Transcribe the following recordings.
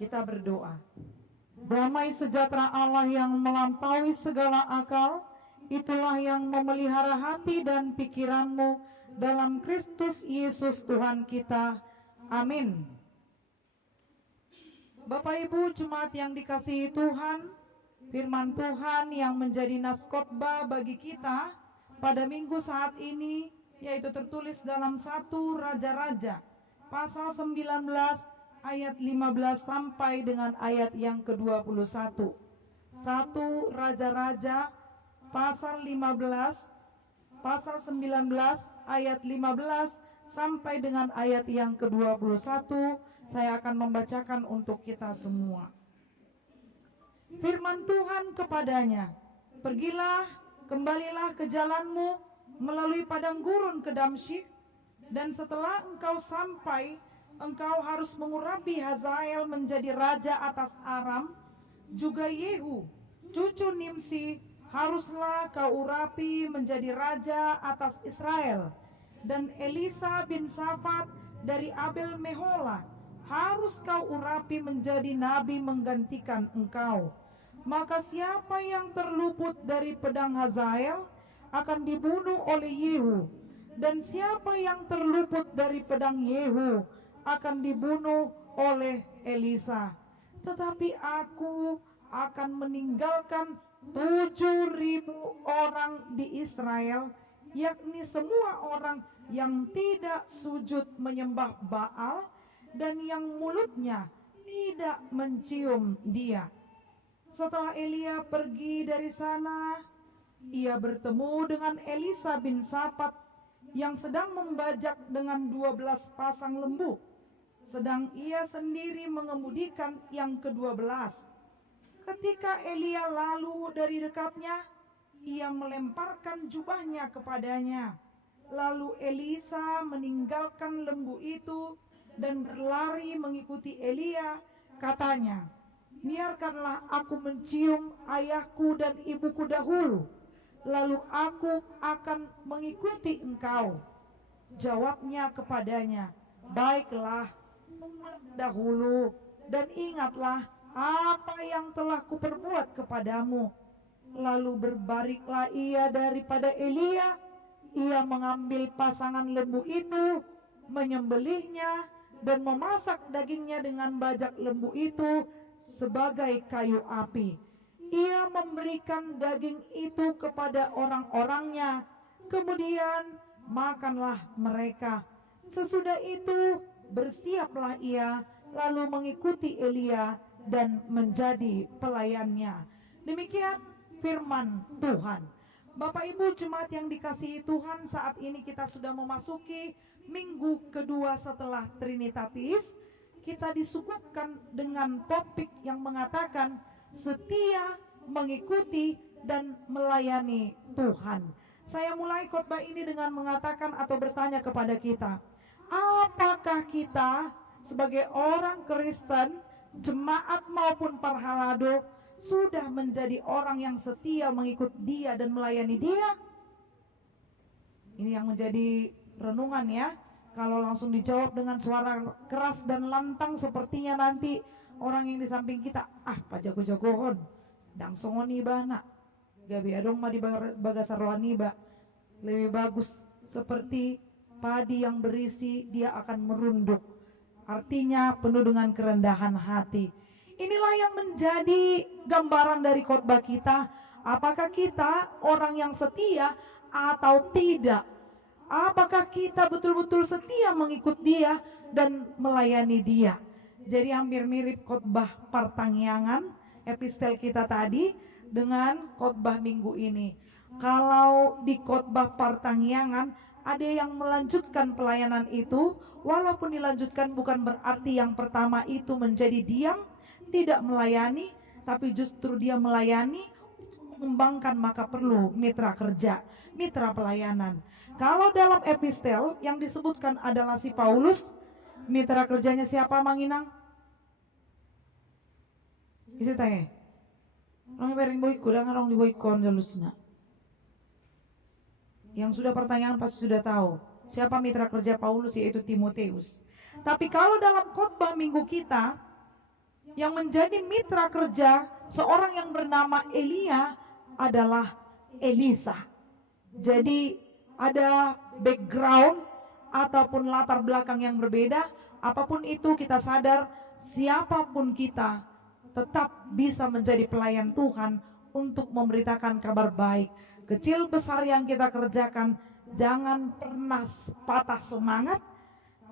Kita berdoa. Damai sejahtera Allah yang melampaui segala akal, itulah yang memelihara hati dan pikiranmu dalam Kristus Yesus Tuhan kita. Amin. Bapak Ibu jemaat yang dikasihi Tuhan, firman Tuhan yang menjadi nas khotbah bagi kita pada minggu saat ini yaitu tertulis dalam 1 Raja-Raja pasal 19 ayat 15 sampai dengan ayat yang ke-21. 1 Raja-Raja pasal 19 ayat 15 sampai dengan ayat yang ke-21. Saya akan membacakan untuk kita semua. Firman Tuhan kepadanya, "Pergilah, kembalilah ke jalanmu melalui padang gurun ke Damsyik, dan setelah engkau sampai, engkau harus mengurapi Hazael menjadi raja atas Aram, juga Yehu, cucu Nimsi, haruslah kau urapi menjadi raja atas Israel, dan Elisa bin Safat dari Abel Mehola harus kau urapi menjadi nabi menggantikan engkau. Maka siapa yang terluput dari pedang Hazael akan dibunuh oleh Yehu, dan siapa yang terluput dari pedang Yehu akan dibunuh oleh Elisa. Tetapi aku akan meninggalkan 7.000 orang di Israel, yakni semua orang yang tidak sujud menyembah Baal dan yang mulutnya tidak mencium dia." Setelah Elia pergi dari sana, ia bertemu dengan Elisa bin Safat yang sedang membajak dengan 12 pasang lembu, sedang ia sendiri mengemudikan yang ke-12. Ketika Elia lalu dari dekatnya, ia melemparkan jubahnya kepadanya. Lalu Elisa meninggalkan lembu itu dan berlari mengikuti Elia. Katanya, "Biarkanlah aku mencium ayahku dan ibuku dahulu, lalu aku akan mengikuti engkau." Jawabnya kepadanya, "Baiklah, dahulu, dan ingatlah apa yang telah kuperbuat kepadamu." Lalu berbaliklah ia daripada Elia. Ia mengambil pasangan lembu itu, menyembelihnya, dan memasak dagingnya dengan bajak lembu itu sebagai kayu api. Ia memberikan daging itu kepada orang-orangnya, kemudian makanlah mereka. Sesudah itu bersiaplah ia, lalu mengikuti Elia dan menjadi pelayannya. Demikian firman Tuhan. Bapak Ibu jemaat yang dikasihi Tuhan, saat ini kita sudah memasuki minggu kedua setelah Trinitatis. Kita disuguhkan dengan topik yang mengatakan setia, mengikuti, dan melayani Tuhan. Saya mulai khotbah ini dengan mengatakan atau bertanya kepada kita, apakah kita sebagai orang Kristen, jemaat maupun parhalado, sudah menjadi orang yang setia mengikut Dia dan melayani Dia? Ini yang menjadi renungan ya. Kalau langsung dijawab dengan suara keras dan lantang, sepertinya nanti orang yang di samping kita, pak jago-jagohon, dang songoni bana, gabi adong mah di bagasarwani ba, lebih bagus seperti padi yang berisi, dia akan merunduk. Artinya penuh dengan kerendahan hati. Inilah yang menjadi gambaran dari khotbah kita. Apakah kita orang yang setia atau tidak? Apakah kita betul-betul setia mengikut Dia dan melayani Dia? Jadi hampir mirip khotbah pertangyangan epistel kita tadi dengan khotbah minggu ini. Kalau di khotbah pertangyangan ada yang melanjutkan pelayanan itu, walaupun dilanjutkan bukan berarti yang pertama itu menjadi diam, tidak melayani, tapi justru dia melayani, mengembangkan, maka perlu mitra kerja, mitra pelayanan. Kalau dalam epistel yang disebutkan adalah si Paulus, mitra kerjanya siapa Manginang? Isi tanya. Orang bering boy kudang orang di boy kon jalusna. Yang sudah pertanyaan pasti sudah tahu siapa mitra kerja Paulus, yaitu Timotius. Tapi kalau dalam khotbah minggu kita Yang menjadi mitra kerja seorang yang bernama Elia adalah Elisa. Jadi ada background ataupun latar belakang yang berbeda, apapun itu kita sadar siapapun kita tetap bisa menjadi pelayan Tuhan untuk memberitakan kabar baik. Kecil besar yang kita kerjakan, jangan pernah patah semangat.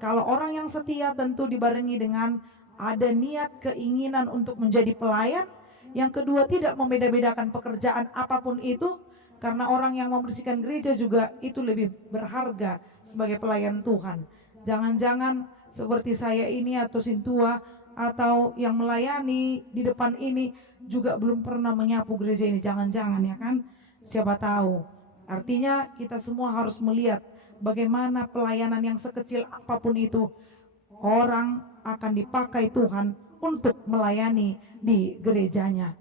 Kalau orang yang setia tentu dibarengi dengan ada niat keinginan untuk menjadi pelayan. Yang kedua, tidak membeda-bedakan pekerjaan apapun itu, karena orang yang membersihkan gereja juga itu lebih berharga sebagai pelayan Tuhan. Jangan-jangan seperti saya ini atau Sintua atau yang melayani di depan ini juga belum pernah menyapu gereja ini. Jangan-jangan ya kan, siapa tahu. Artinya kita semua harus melihat bagaimana pelayanan yang sekecil apapun itu, orang akan dipakai Tuhan untuk melayani di gerejanya.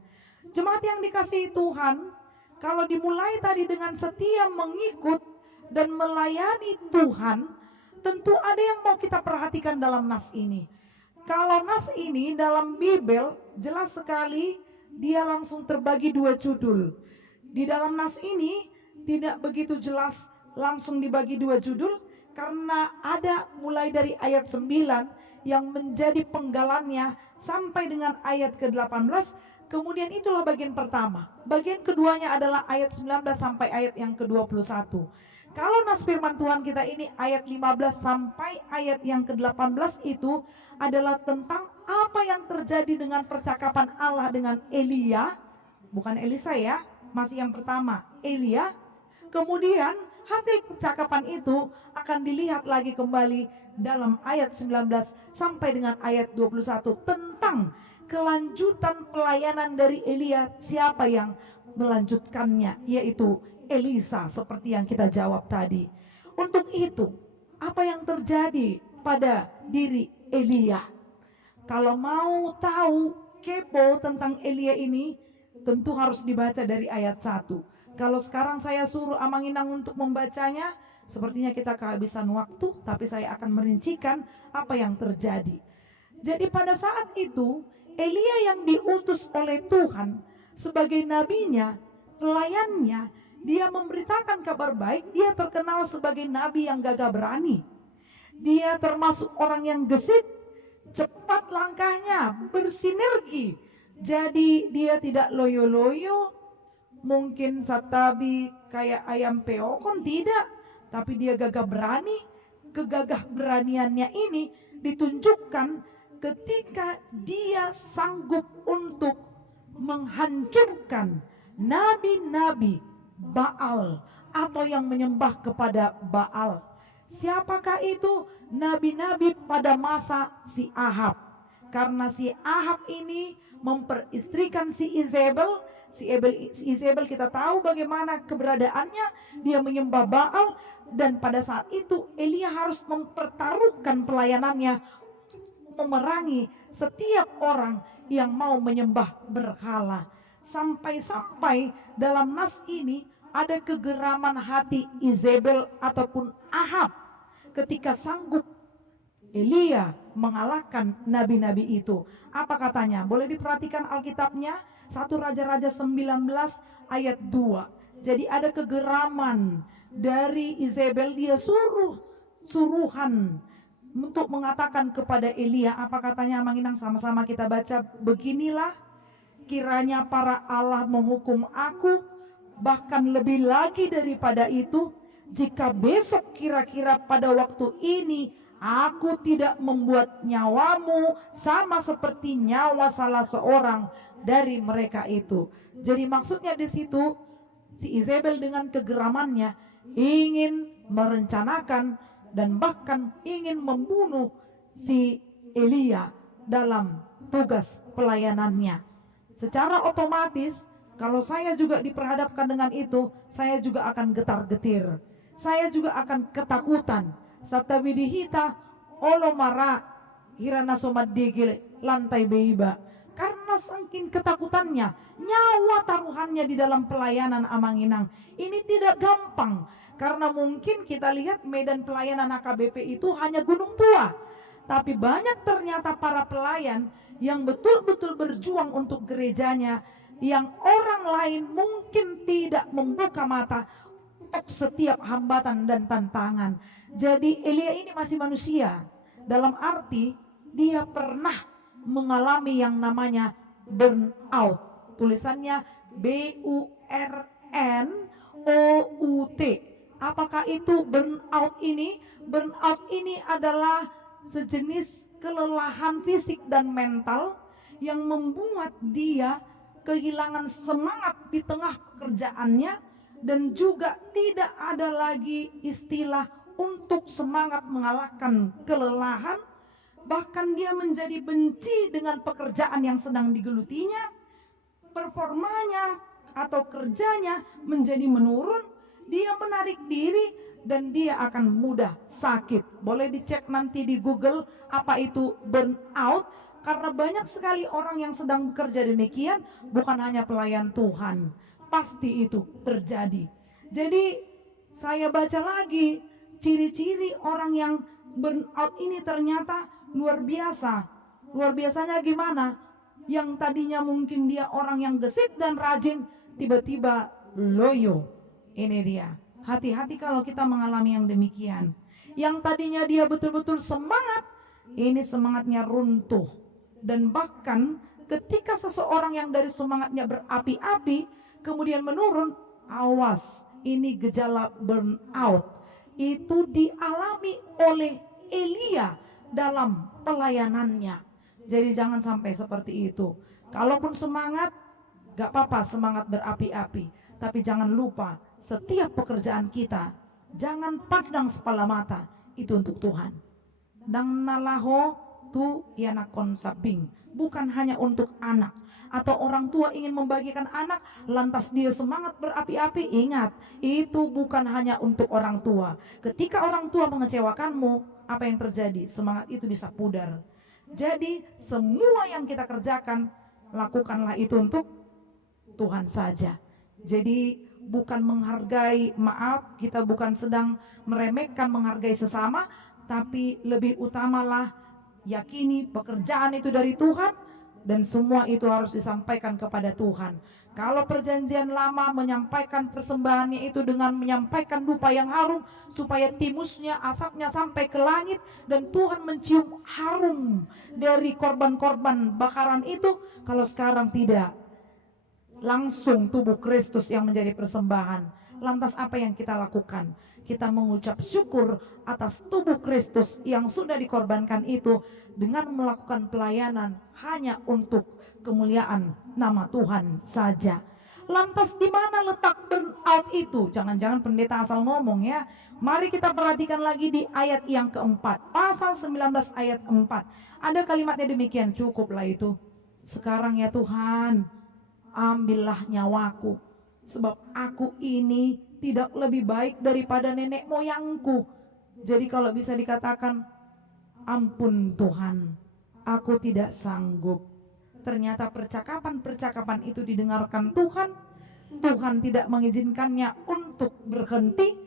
Jemaat yang dikasihi Tuhan, kalau dimulai tadi dengan setia mengikut dan melayani Tuhan, tentu ada yang mau kita perhatikan dalam nas ini. Kalau nas ini dalam Bible jelas sekali dia langsung terbagi dua judul. Di dalam nas ini tidak begitu jelas langsung dibagi dua judul, karena ada mulai dari ayat 9 yang menjadi penggalannya sampai dengan ayat ke-18. Kemudian itulah bagian pertama. Bagian keduanya adalah ayat 19 sampai ayat yang ke-21. Kalau nas firman Tuhan kita ini ayat 15 sampai ayat yang ke-18 itu adalah tentang apa yang terjadi dengan percakapan Allah dengan Elia. Bukan Elisa ya, masih yang pertama, Elia. Kemudian hasil percakapan itu akan dilihat lagi kembali dalam ayat 19 sampai dengan ayat 21 tentang kelanjutan pelayanan dari Elia. Siapa yang melanjutkannya, yaitu Elisa, seperti yang kita jawab tadi. Untuk itu, apa yang terjadi pada diri Elia? Kalau mau tahu, kepo tentang Elia ini, tentu harus dibaca dari ayat 1. Kalau sekarang saya suruh Amanginang untuk membacanya, sepertinya kita kehabisan waktu, tapi saya akan merincikan apa yang terjadi. Jadi pada saat itu, Elia yang diutus oleh Tuhan sebagai nabinya, pelayannya, dia memberitakan kabar baik. Dia terkenal sebagai nabi yang gagah berani. Dia termasuk orang yang gesit, cepat langkahnya, bersinergi. Jadi dia tidak loyo-loyo, mungkin satabi kayak ayam peokon, tidak. Tapi dia gagah berani. Kegagah beraniannya ini ditunjukkan ketika dia sanggup untuk menghancurkan nabi-nabi Baal atau yang menyembah kepada Baal. Siapakah itu? Nabi-nabi pada masa si Ahab. Karena si Ahab ini memperistrikan si Izebel. Si Izebel kita tahu bagaimana keberadaannya. Dia menyembah Baal. Dan pada saat itu Elia harus mempertaruhkan pelayanannya, memerangi setiap orang yang mau menyembah berhala. Sampai-sampai dalam nas ini ada kegeraman hati Izebel ataupun Ahab ketika sanggup Elia mengalahkan nabi-nabi itu. Apa katanya? Boleh diperhatikan Alkitabnya, 1 Raja-Raja 19 ayat 2. Jadi ada kegeraman dari Izebel, dia suruhan untuk mengatakan kepada Elia. Apa katanya Manginang? Sama-sama kita baca. Beginilah kiranya para Allah menghukum aku, bahkan lebih lagi daripada itu, jika besok kira-kira pada waktu ini aku tidak membuat nyawamu sama seperti nyawa salah seorang dari mereka itu. Jadi maksudnya di situ si Izebel dengan kegeramannya ingin merencanakan dan bahkan ingin membunuh si Elia dalam tugas pelayanannya. Secara otomatis, kalau saya juga diperhadapkan dengan itu, saya juga akan getar-getir. Saya juga akan ketakutan. Satabidihita olomara hirana somadegil lantai beiba. Karena saking ketakutannya, nyawa taruhannya di dalam pelayanan Amanginang. Ini tidak gampang. Karena mungkin kita lihat medan pelayanan AKBP itu hanya Gunung Tua. Tapi banyak ternyata para pelayan yang betul-betul berjuang untuk gerejanya, yang orang lain mungkin tidak membuka mata untuk setiap hambatan dan tantangan. Jadi Elia ini masih manusia, dalam arti dia pernah mengalami yang namanya burnout. Tulisannya BURNOUT. Apakah itu burnout ini? Burnout ini adalah sejenis kelelahan fisik dan mental yang membuat dia kehilangan semangat di tengah pekerjaannya, dan juga tidak ada lagi istilah untuk semangat mengalahkan kelelahan. Bahkan dia menjadi benci dengan pekerjaan yang sedang digelutinya, performanya atau kerjanya menjadi menurun, dia menarik diri dan dia akan mudah sakit. Boleh dicek nanti di Google apa itu burnout, karena banyak sekali orang yang sedang bekerja demikian, bukan hanya pelayan Tuhan. Pasti itu terjadi. Jadi saya baca lagi ciri-ciri orang yang burnout ini ternyata luar biasa. Luar biasanya gimana? Yang tadinya mungkin dia orang yang gesit dan rajin, tiba-tiba loyo. Ini dia. Hati-hati kalau kita mengalami yang demikian. Yang tadinya dia betul-betul semangat, ini semangatnya runtuh. Dan bahkan ketika seseorang yang dari semangatnya berapi-api kemudian menurun, awas, ini gejala burnout. Itu dialami oleh Elia dalam pelayanannya. Jadi jangan sampai seperti itu. Kalaupun semangat, gak apa-apa semangat berapi-api, tapi jangan lupa setiap pekerjaan kita jangan pandang sepala mata, itu untuk Tuhan. Dang nalaho tu yanakon sabing, bukan hanya untuk anak. Atau orang tua ingin membagikan anak, lantas dia semangat berapi-api. Ingat, itu bukan hanya untuk orang tua. Ketika orang tua mengecewakanmu, apa yang terjadi? Semangat itu bisa pudar. Jadi semua yang kita kerjakan, lakukanlah itu untuk Tuhan saja. Jadi bukan menghargai, maaf, kita bukan sedang meremehkan menghargai sesama, tapi lebih utamalah yakini pekerjaan itu dari Tuhan, dan semua itu harus disampaikan kepada Tuhan. Kalau perjanjian lama menyampaikan persembahannya itu dengan menyampaikan dupa yang harum, supaya timusnya, asapnya sampai ke langit, dan Tuhan mencium harum dari korban-korban bakaran itu. Kalau sekarang tidak, langsung tubuh Kristus yang menjadi persembahan. Lantas apa yang kita lakukan? Kita mengucap syukur atas tubuh Kristus yang sudah dikorbankan itu, dengan melakukan pelayanan hanya untuk kemuliaan nama Tuhan saja. Lantas di mana letak burnout itu? Jangan-jangan pendeta asal ngomong ya. Mari kita perhatikan lagi di ayat yang keempat, pasal 19 ayat 4. Ada kalimatnya demikian, cukuplah itu. Sekarang ya Tuhan, ambillah nyawaku, sebab aku ini tidak lebih baik daripada nenek moyangku. Jadi kalau bisa dikatakan, ampun Tuhan, aku tidak sanggup. Ternyata percakapan-percakapan itu didengarkan Tuhan. Tuhan tidak mengizinkannya untuk berhenti,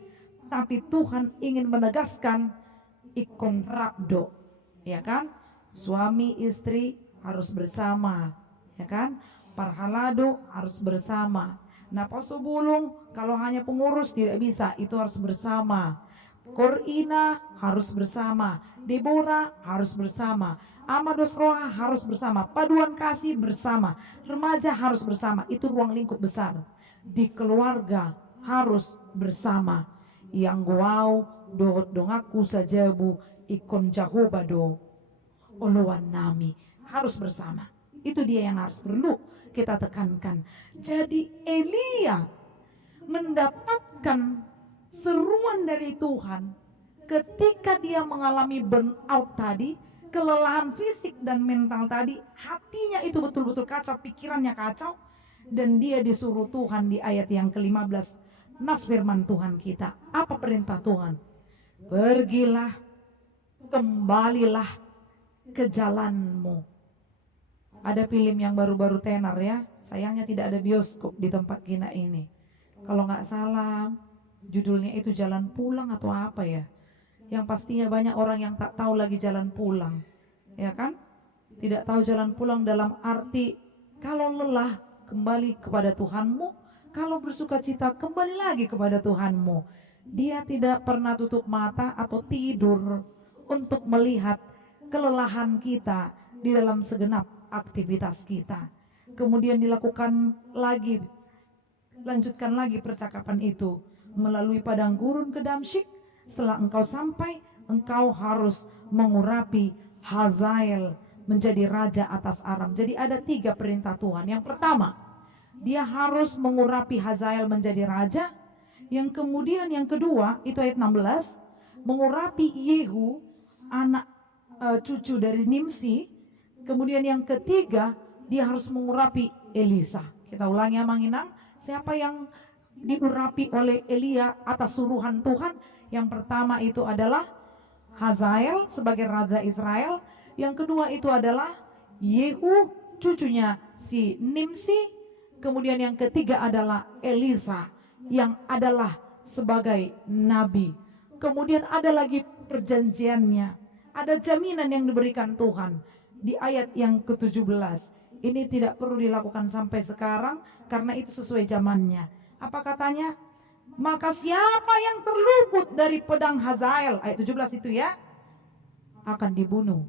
tapi Tuhan ingin menegaskan ikon rabdo, ya kan? Suami istri harus bersama, ya kan? Parhalado harus bersama. Napaso bulung kalau hanya pengurus tidak bisa, itu harus bersama. Korina harus bersama, Deborah harus bersama, Amados Roha harus bersama, paduan kasih bersama, remaja harus bersama. Itu ruang lingkup besar. Di keluarga harus bersama. Yang guau dohot dongaku sajabu ikon jahobado olowan nami, harus bersama. Itu dia yang harus perlu kita tekankan. Jadi Elia mendapatkan seruan dari Tuhan ketika dia mengalami burnout tadi, kelelahan fisik dan mental tadi, hatinya itu betul-betul kacau, pikirannya kacau, dan dia disuruh Tuhan di ayat yang ke-15, nas firman Tuhan kita. Apa perintah Tuhan? Pergilah, kembalilah ke jalanmu. Ada film yang baru-baru tenar ya, sayangnya tidak ada bioskop di tempat kita ini. Kalau nggak salah judulnya itu Jalan Pulang atau apa ya. yang pastinya banyak orang yang tak tahu lagi jalan pulang, ya kan? Tidak tahu jalan pulang dalam arti kalau lelah kembali kepada Tuhanmu, kalau bersuka cita kembali lagi kepada Tuhanmu. Dia tidak pernah tutup mata atau tidur untuk melihat kelelahan kita di dalam segenap aktivitas kita. Kemudian dilakukan lagi, lanjutkan lagi percakapan itu melalui padang gurun ke Damsyik. Setelah engkau sampai, engkau harus mengurapi Hazael menjadi raja atas Aram. Jadi ada 3 perintah Tuhan. Yang pertama, dia harus mengurapi Hazael menjadi raja. Yang kemudian yang kedua, itu ayat 16, mengurapi Yehu anak cucu dari Nimsi. Kemudian yang ketiga, dia harus mengurapi Elisa. Kita ulangi ya Manginang, siapa yang diurapi oleh Elia atas suruhan Tuhan? Yang pertama itu adalah Hazael sebagai raja Israel. Yang kedua itu adalah Yehu cucunya si Nimsi. Kemudian yang ketiga adalah Elisa yang adalah sebagai nabi. Kemudian ada lagi perjanjiannya, ada jaminan yang diberikan Tuhan di ayat yang ke-17. Ini tidak perlu dilakukan sampai sekarang karena itu sesuai zamannya. Apa katanya? Maka siapa yang terluput dari pedang Hazael, ayat 17 itu ya, akan dibunuh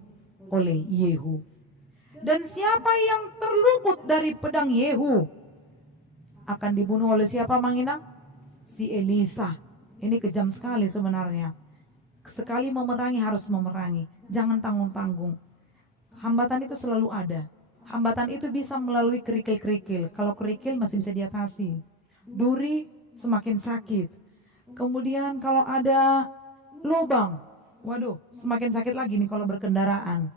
oleh Yehu. Dan siapa yang terluput dari pedang Yehu akan dibunuh oleh siapa Manginang? Si Elisa. Ini kejam sekali sebenarnya. Sekali memerangi harus memerangi, jangan tanggung-tanggung. Hambatan itu selalu ada. Hambatan itu bisa melalui kerikil-kerikil. Kalau kerikil masih bisa diatasi. Duri semakin sakit. Kemudian kalau ada lubang, waduh, semakin sakit lagi nih kalau berkendaraan.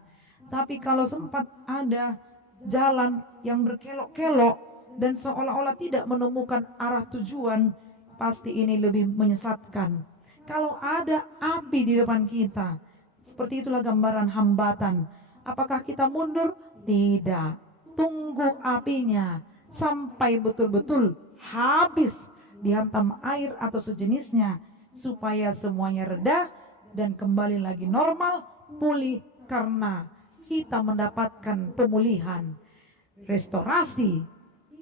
Tapi kalau sempat ada jalan yang berkelok-kelok dan seolah-olah tidak menemukan arah tujuan, pasti ini lebih menyesatkan. Kalau ada api di depan kita, seperti itulah gambaran hambatan. Apakah kita mundur? Tidak. Tunggu apinya sampai betul-betul habis, dihantam air atau sejenisnya, supaya semuanya reda dan kembali lagi normal, pulih, karena kita mendapatkan pemulihan, restorasi.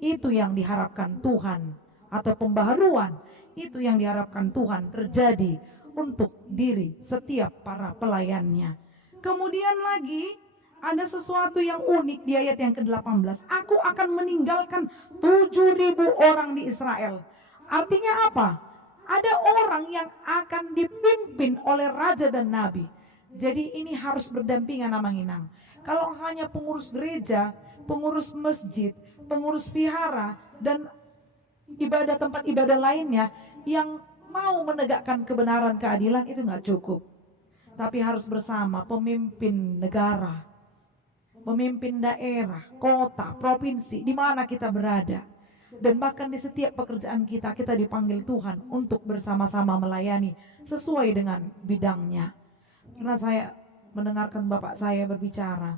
Itu yang diharapkan Tuhan, atau pembaharuan itu yang diharapkan Tuhan terjadi untuk diri setiap para pelayannya. Kemudian lagi ada sesuatu yang unik di ayat yang ke-18. Aku akan meninggalkan 7.000 orang di Israel. Artinya apa? Ada orang yang akan dipimpin oleh raja dan nabi. Jadi ini harus berdampingan Manginang. Kalau hanya pengurus gereja, pengurus masjid, pengurus vihara, dan ibadah tempat ibadah lainnya yang mau menegakkan kebenaran keadilan, itu nggak cukup. Tapi harus bersama pemimpin negara, pemimpin daerah, kota, provinsi, di mana kita berada. Dan bahkan di setiap pekerjaan kita, kita dipanggil Tuhan untuk bersama-sama melayani sesuai dengan bidangnya. Karena saya mendengarkan bapak saya berbicara,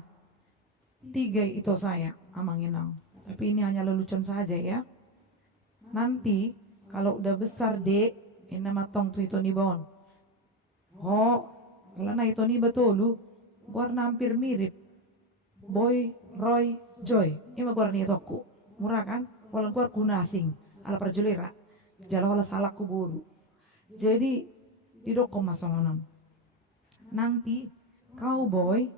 3 itu saya Amanginang. Tapi ini hanya lelucon saja ya. Nanti kalau udah besar dek, ini nama tong tu itu nibon. Oh, kalau na itu nih betul, gua hampir mirip Boy, Roy, Joy. Ini mah gua nih toku. Murah kan? Walau gua kunasing, ala perjulira. Jalan wala salah kuburu. Jadi didokom masongonon. Nanti kau boy,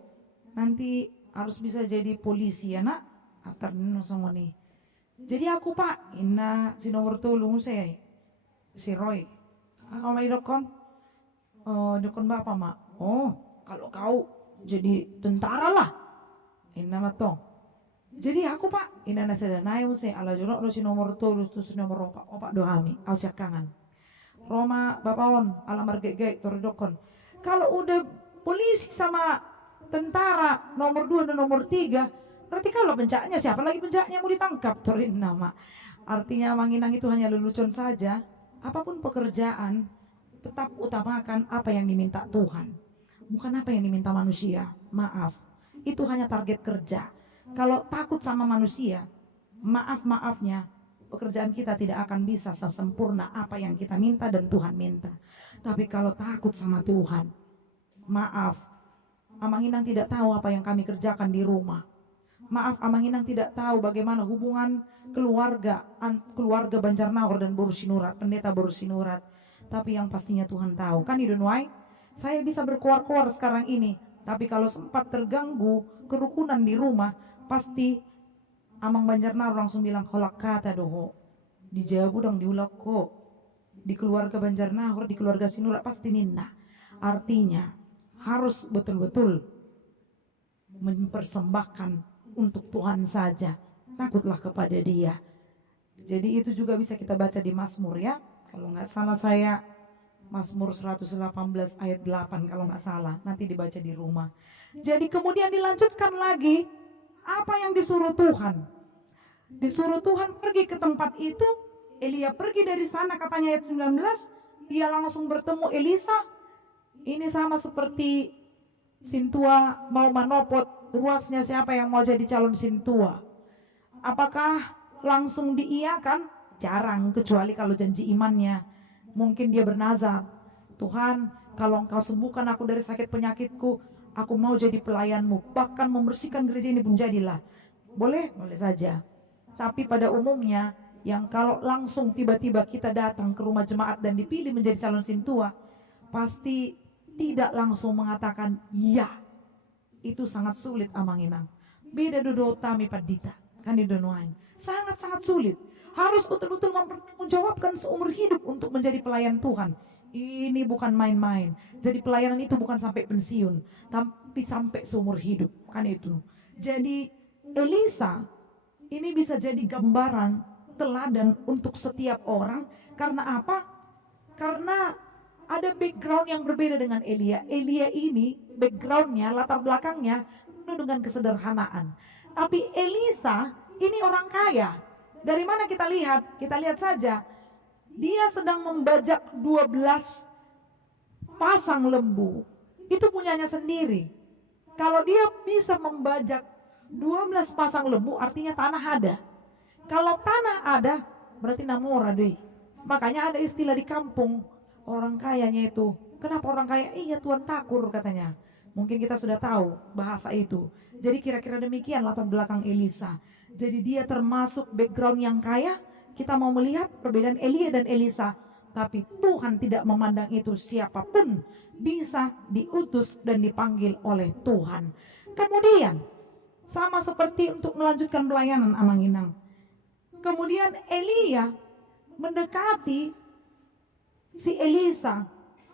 nanti harus bisa jadi polisi ya nak. Atar nosongoni. Jadi aku pak, ina si nomor tulung saya, si Roy. Aku mau dokon, dokon bapak mak. Oh, kalau kau jadi tentara lah, ina matong. Jadi aku pak, ina nasa danay mo saya ala jono si nomor tulung tu si nomor opak dohami, ausyak kangan. Roma bapawon ala margege toridokon. Kalau udah polisi sama tentara nomor 2 dan nomor 3, berarti kalau pencaknya siapa lagi pencaknya mau ditangkap, torin nama. Artinya Manginang itu hanya lelucon saja. Apapun pekerjaan, tetap utamakan apa yang diminta Tuhan, bukan apa yang diminta manusia. Maaf, itu hanya target kerja. Kalau takut sama manusia, maafnya pekerjaan kita tidak akan bisa sesempurna apa yang kita minta dan Tuhan minta. Tapi kalau takut sama Tuhan, Maaf, Amang Inang tidak tahu apa yang kami kerjakan di rumah. Maaf, Amang Inang tidak tahu bagaimana hubungan keluarga Banjarnahor dan Boru Sinurat, pendeta Boru Sinurat. Tapi yang pastinya Tuhan tahu. Kan Idunwai, saya bisa berkoar-koar sekarang ini. Tapi kalau sempat terganggu kerukunan di rumah, pasti Amang Banjarnahor langsung bilang kolak kata doho. Di Jawa Budang diulak kok. Di keluarga Banjarnahor, di keluarga Sinurat pasti ninna. Artinya harus betul-betul mempersembahkan untuk Tuhan saja. Takutlah kepada Dia. Jadi itu juga bisa kita baca di Mazmur ya. Kalau nggak salah saya Mazmur 118 ayat 8 kalau nggak salah. Nanti dibaca di rumah. Jadi kemudian dilanjutkan lagi. Apa yang disuruh Tuhan? Disuruh Tuhan pergi ke tempat itu. Elia pergi dari sana katanya ayat 19. Dia langsung bertemu Elisa. Ini sama seperti Sintua mau manopot ruasnya siapa yang mau jadi calon Sintua. Apakah langsung diiyakan? Jarang, kecuali kalau janji imannya. Mungkin dia bernazar, Tuhan kalau Engkau sembuhkan aku dari sakit penyakitku, aku mau jadi pelayanmu, bahkan membersihkan gereja ini pun jadilah. Boleh? Boleh saja. Tapi pada umumnya yang kalau langsung tiba-tiba kita datang ke rumah jemaat dan dipilih menjadi calon Sintua, pasti tidak langsung mengatakan ya. Itu sangat sulit Amang Inang. Beda dodo tami padita. Kan didonoain. Sangat-sangat sulit. Harus betul-betul mempertanggungjawabkan seumur hidup untuk menjadi pelayan Tuhan. Ini bukan main-main. Jadi pelayanan itu bukan sampai pensiun, tapi sampai seumur hidup. Kan itu. Jadi Elisa ini bisa jadi gambaran teladan untuk setiap orang. Karena apa? Karena ada background yang berbeda dengan Elia. Elia ini backgroundnya, latar belakangnya penuh dengan kesederhanaan. Tapi Elisa ini orang kaya. Dari mana kita lihat? Kita lihat saja. Dia sedang membajak 12 pasang lembu. Itu punyanya sendiri. Kalau dia bisa membajak 12 pasang lembu, artinya tanah ada. Kalau tanah ada, berarti namora deh. Makanya ada istilah di kampung, orang kayanya itu. Kenapa orang kaya? Iya Tuan Takur katanya. Mungkin kita sudah tahu bahasa itu. Jadi kira-kira demikian latar belakang Elisa. Jadi dia termasuk background yang kaya. Kita mau melihat perbedaan Elia dan Elisa. Tapi Tuhan tidak memandang itu, siapapun bisa diutus dan dipanggil oleh Tuhan. Kemudian sama seperti untuk melanjutkan pelayanan Amang Inang. Kemudian Elia mendekati si Elisa.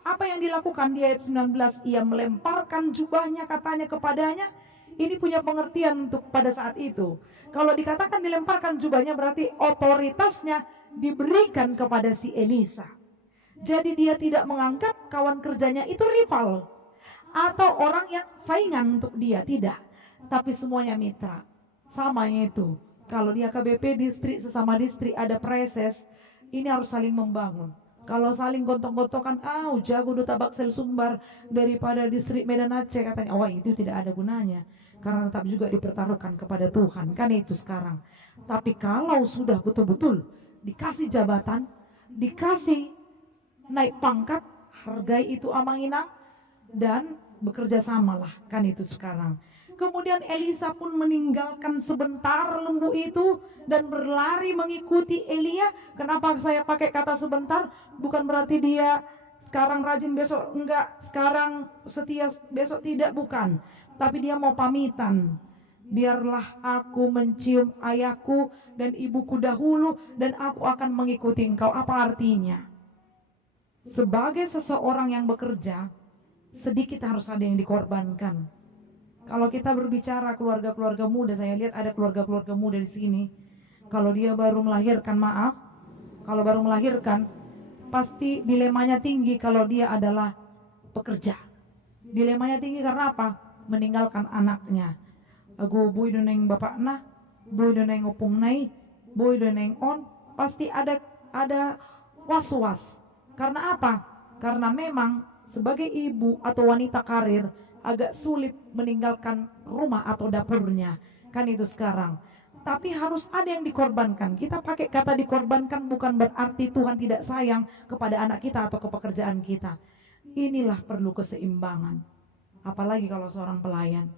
Apa yang dilakukan di ayat 19? Ia melemparkan jubahnya katanya kepadanya. Ini punya pengertian untuk pada saat itu. Kalau dikatakan dilemparkan jubahnya berarti otoritasnya diberikan kepada si Elisa. Jadi dia tidak menganggap kawan kerjanya itu rival atau orang yang saingan untuk dia, tidak. Tapi semuanya mitra. Samanya itu. Kalau di AKBP distrik sesama distrik ada preses, ini harus saling membangun. Kalau saling gontok-gontokan, jago do tabak sel Sumbar daripada distrik Medan Aceh katanya, itu tidak ada gunanya. Karena tetap juga dipertaruhkan kepada Tuhan, kan itu sekarang. Tapi kalau sudah betul-betul dikasih jabatan, dikasih naik pangkat, hargai itu Amang Inang, dan bekerja samalah, kan itu sekarang. Kemudian Elisa pun meninggalkan sebentar lembu itu dan berlari mengikuti Elia. Kenapa saya pakai kata sebentar? Bukan berarti dia sekarang rajin besok enggak, sekarang setia besok tidak, bukan. Tapi dia mau pamitan. Biarlah aku mencium ayahku dan ibuku dahulu dan aku akan mengikuti engkau. Apa artinya? Sebagai seseorang yang bekerja, sedikit harus ada yang dikorbankan. Kalau kita berbicara keluarga-keluarga muda, saya lihat ada keluarga-keluarga muda di sini. Kalau dia baru melahirkan, kalau baru melahirkan, pasti dilemanya tinggi kalau dia adalah pekerja. Dilemanya tinggi karena apa? Meninggalkan anaknya. Aku boy doneng bapak nah, boy doneng opung nai, boy doneng on, pasti ada was-was. Karena apa? Karena memang sebagai ibu atau wanita karir agak sulit meninggalkan rumah atau dapurnya. Kan itu sekarang. Tapi harus ada yang dikorbankan. Kita pakai kata dikorbankan bukan berarti Tuhan tidak sayang kepada anak kita atau ke pekerjaan kita. Inilah perlu keseimbangan. Apalagi kalau seorang pelayan.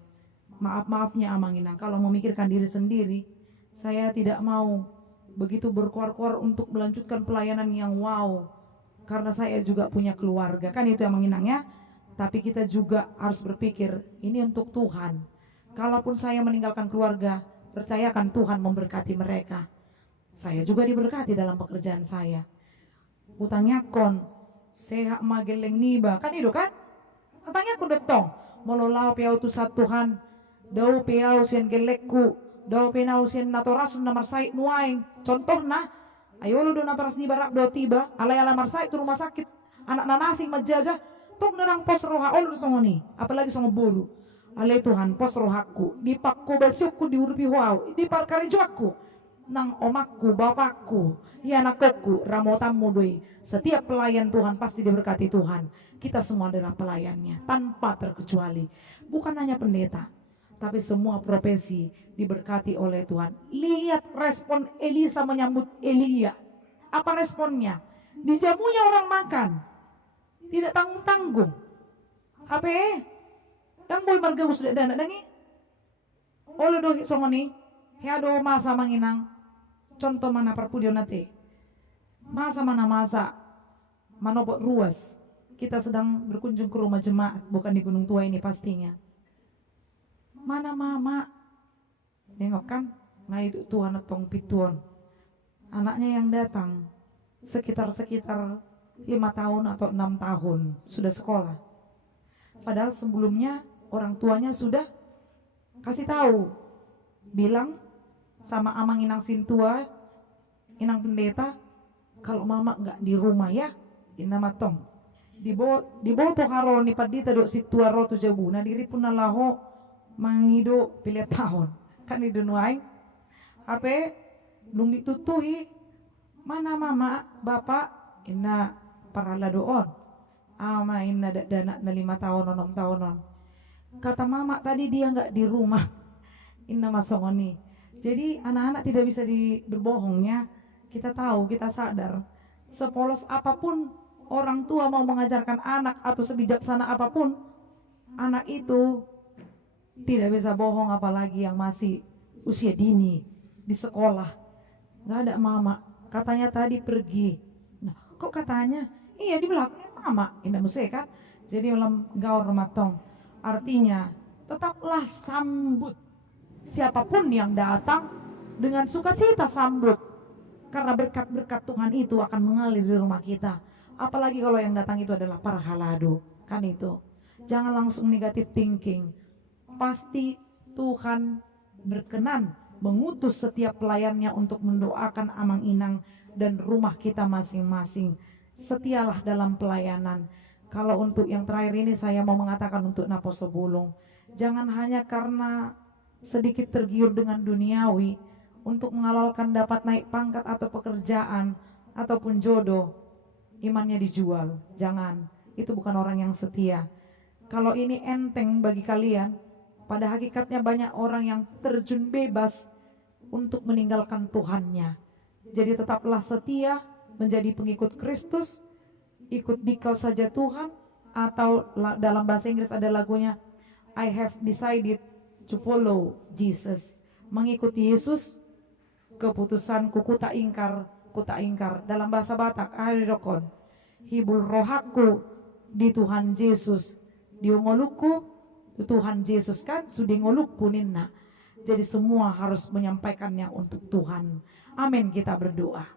Maaf-maafnya Amang Inang, kalau memikirkan diri sendiri, saya tidak mau begitu berkuar-kuar untuk melanjutkan pelayanan yang wow. Karena saya juga punya keluarga, kan itu Amang Inang ya. Tapi kita juga harus berpikir, ini untuk Tuhan. Kalaupun saya meninggalkan keluarga, percayakan Tuhan memberkati mereka. Saya juga diberkati dalam pekerjaan saya. Utangnya kon, sehat mageleng niba, kan itu kan? Utangnya kon detong, mololau piau tu sat Tuhan, dau piau sien gelekku, dau penau sien natoras namar sait nuaing. Contoh nah, ayo lu do natoras ni barak do tiba, alay-alay marsait tu rumah sakit, anak nanasing majaga, tok nerang pos roha olu songoni, apalagi songo buru. Alay Tuhan pos rohaku, di pakku basyukku di urbi huau, di parkarijuakku, nang omakku, bapakku, ya anakku, ramotamu doi. Setiap pelayan Tuhan pasti diberkati Tuhan. Kita semua adalah pelayannya, tanpa terkecuali. Bukan hanya pendeta, tapi semua profesi diberkati oleh Tuhan. Lihat respon Elisa menyambut Elia. Apa responnya? Dijamunya orang makan, tidak tanggung-tanggung. Apa? Dan boy marga usda dana dangi. Olo do songoni, heado masa manginang. Contoh mana perpudio nate. Masa mana masa manobot ruas. Kita sedang berkunjung ke rumah jemaat, bukan di Gunung Tua ini pastinya. Mana mama? Nengok kan, nah itu Tuhan tong pituon. Anaknya yang datang sekitar 5 tahun atau 6 tahun sudah sekolah. Padahal sebelumnya orang tuanya sudah kasih tahu, bilang sama Amang Inang Sintua, Inang pendeta, kalau mama nggak di rumah ya, inama tong. Dibawa to haro ni padita do situa ro tu jabu, na diri pun nalaho mangido pilih tahun. Kan di dunuaing, apa belum ditutuhi, mana mama, bapak, ina parala doon. Ama ina dana na 5 tahun, 6 tahun. Kata mama tadi dia nggak di rumah, ina masongoni. Jadi anak-anak tidak bisa berbohongnya. Kita tahu, kita sadar, sepolos apapun orang tua mau mengajarkan anak atau sebijaksana apapun, anak itu tidak bisa bohong, apalagi yang masih usia dini di sekolah. Nggak ada mama, katanya tadi pergi. Nah, kok katanya? Iya di belakangnya mama, ini musik kan? Jadi dalam gaul rematong, artinya tetaplah sambut siapapun yang datang dengan sukacita sambut. Karena berkat-berkat Tuhan itu akan mengalir di rumah kita. Apalagi kalau yang datang itu adalah para halado, kan itu. Jangan langsung negative thinking. Pasti Tuhan berkenan mengutus setiap pelayannya untuk mendoakan Amang Inang dan rumah kita masing-masing. Setialah dalam pelayanan. Kalau untuk yang terakhir ini saya mau mengatakan untuk Napo Sebulung, jangan hanya karena sedikit tergiur dengan duniawi untuk menghalalkan dapat naik pangkat atau pekerjaan ataupun jodoh, imannya dijual. Jangan, itu bukan orang yang setia. Kalau ini enteng bagi kalian, pada hakikatnya banyak orang yang terjun bebas untuk meninggalkan Tuhannya. Jadi tetaplah setia menjadi pengikut Kristus, ikut dikau saja Tuhan, atau dalam bahasa Inggris ada lagunya, I have decided to follow Jesus. Mengikuti Yesus, keputusanku kuta ingkar. Dalam bahasa Batak, aridokon, hibul rohaku di Tuhan Yesus, diongoluku Tuhan Yesus kan, sudi ngolukku ninna. Jadi semua harus menyampaikannya untuk Tuhan. Amin, kita berdoa.